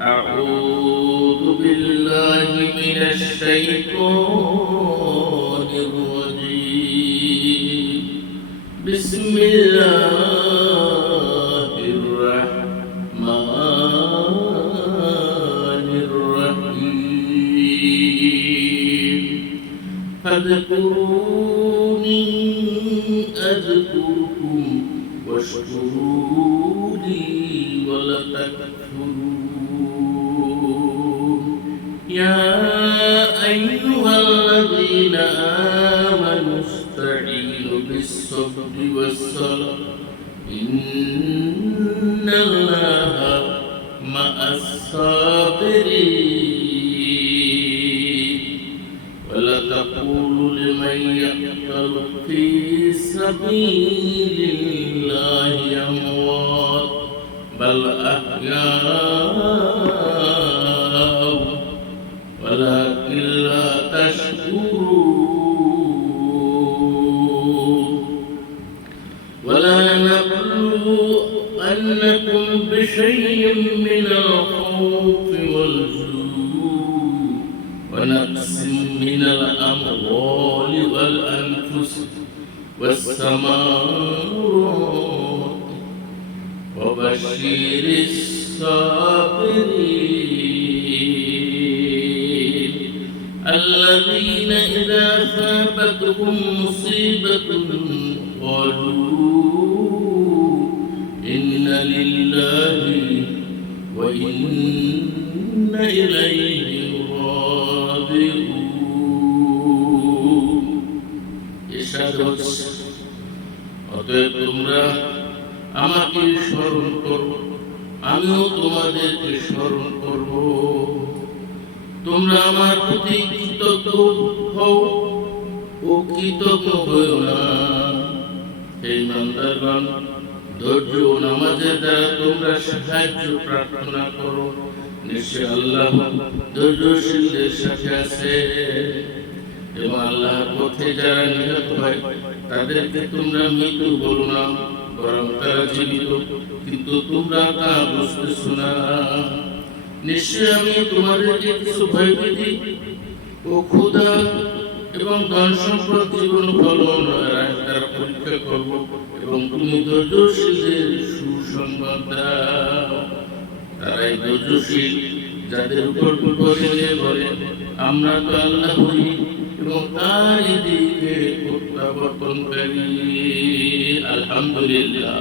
أعوذ بالله من الشيطان الرجيم بسم الله الرحمن الرحيم فاذكروني أذكركم واشكروا لي ولا تكفرون يا أيها الذين آمنوا استعينوا بالصبر والصلاة إن الله مع الصابرين ولا تقولوا لمن يقتل في سبيل الله أموات بل أحياء ولكن لا تشكرون ولنبلونكم بشيء من الخوف والجوع ونقص من الأموال والأنفس والثمرات وبشر الصابرين الذين إذا أصابتهم مصيبة قالوا إنا لله وإنا إليه راجعون অতএব তোমরা আমাকে স্মরণ করো, আমিও তোমাদেরকে স্মরণ করব। তোমরা আমার প্রতি কৃতজ্ঞ হও ও কৃতজ্ঞ হও না। হে ইমানদারগণ, ধৈর্য ও নামাজের দ্বারা তোমরা সাহায্য প্রার্থনা করো। নিশ্চয় আল্লাহ ধৈর্যশীলদের সাথে আছে। এবং আল্লাহর পথে যারা নিহত হয় তাদেরকে তোমরা মৃত বলো না, বরং তারা জীবিত, কিন্তু তোমরা তা বুঝতেছ না। নিশ্চয় আমি তোমাদেরকে কিছু ভয়ভীতি ও ক্ষুধা এবং ধন সম্পদ জীবন ফলন দ্বারা পরীক্ষা করব, এবং তুমি ধৈর্যশীলদের সুসংবাদ দাও। তারাই ধৈর্যশীল যাদের উপর বিপদে বলে আমরা তো আল্লাহ হই এবং তারই দিকে প্রত্যাবর্তনকারী। আলহামদুলিল্লাহ।